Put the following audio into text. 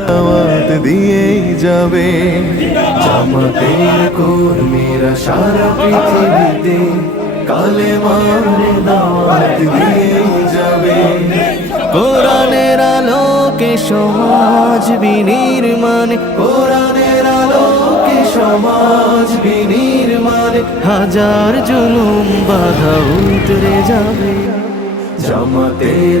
দাওয়াত দিয়েই যাবে। জামাতের কর্মীরা সারা পৃথিবীতে কালে মারে দাওয়াত দিয়ে যাবে। কোরআনের আলোকে সমাজ বিনির্মাণ। কোরআনের আলোকে সমাজ বিনির্মাণ। হাজার জুলুম বাধা উতরে যাবে। জামাতের